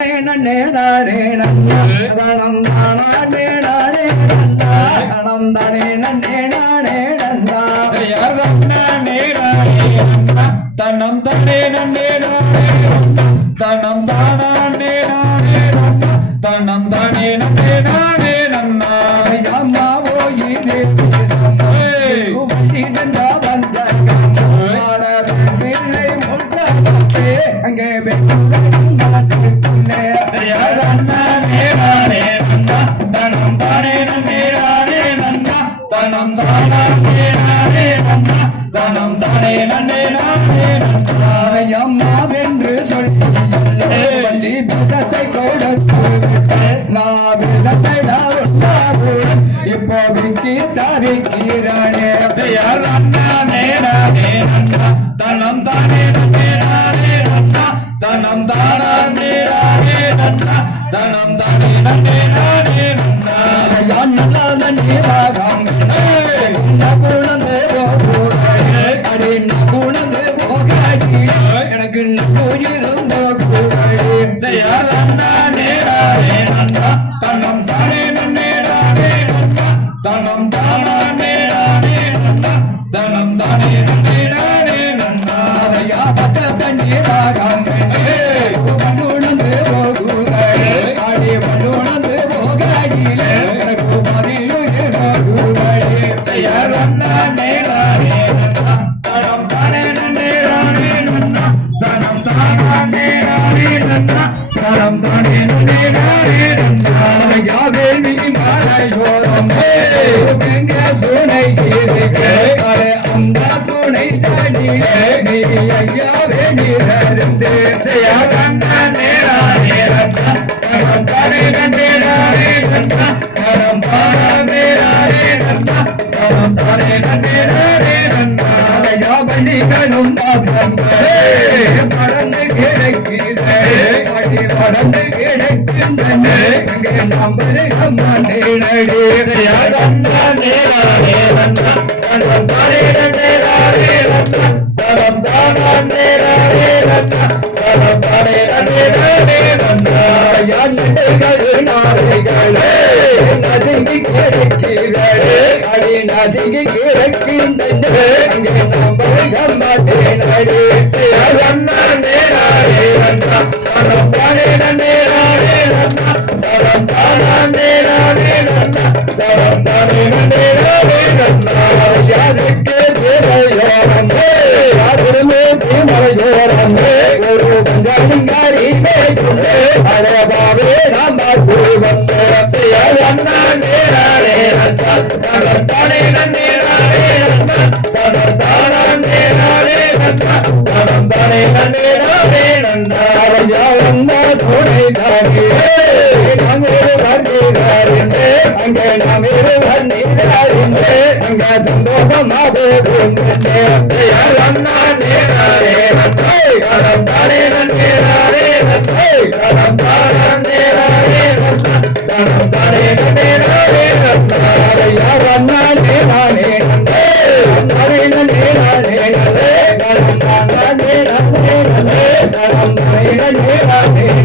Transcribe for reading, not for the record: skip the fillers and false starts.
நன்னே நானே நன்னம் தானே நானே நன்னா நனம் தானே நன்னே நானே நன்னா யாரே நானே நன்னா தன்னம் தானே நன்னே நானே தன்னம் தானே நானே நன்னா தன்னம் தானே நன்னே நானே நன்னா அம்மா ஓயினே நந்தா வந்தாங்க பிள்ளை முட்டே அங்கே அம்மாவென்று சொல்லி விதத்தை கொடுத்து விதத்தை இப்போ விக்கி தவிக்கிறானே தனம் தானே நானே நன்னா தனம் தானே நன்னா தனம் தானே நானே நன்னா நல்லா நீராகம் குழந்தை அடி குழந்தை போகாடி எனக்கு இருந்த நானே நன்னா தனம் தானே நானே நன்னா தனம் தானே நன்னா தனம் தானே நானே நன்னா நீராகம் குழந்தை போகுது அடி குழந்தை போகாடியில எனக்கு சோனை அந்த சோனை ஐயாவே நீரந்து பண்டிகனும் படந்து கிடைக்கிற அடி படந்து கிடைக்கின்றன நம்பரு நசுங்கி கிடைக்கிறது அடி நசுங்கி கிடைக்கின்றன அங்கே நம்பரு மாட்டேன் அடி ஒரு பஞ்சாலிங்காரி அழகாவே நாம் அங்கே நாம் இருவர் நீராறிந்து அங்கே சந்தோஷமாக நானே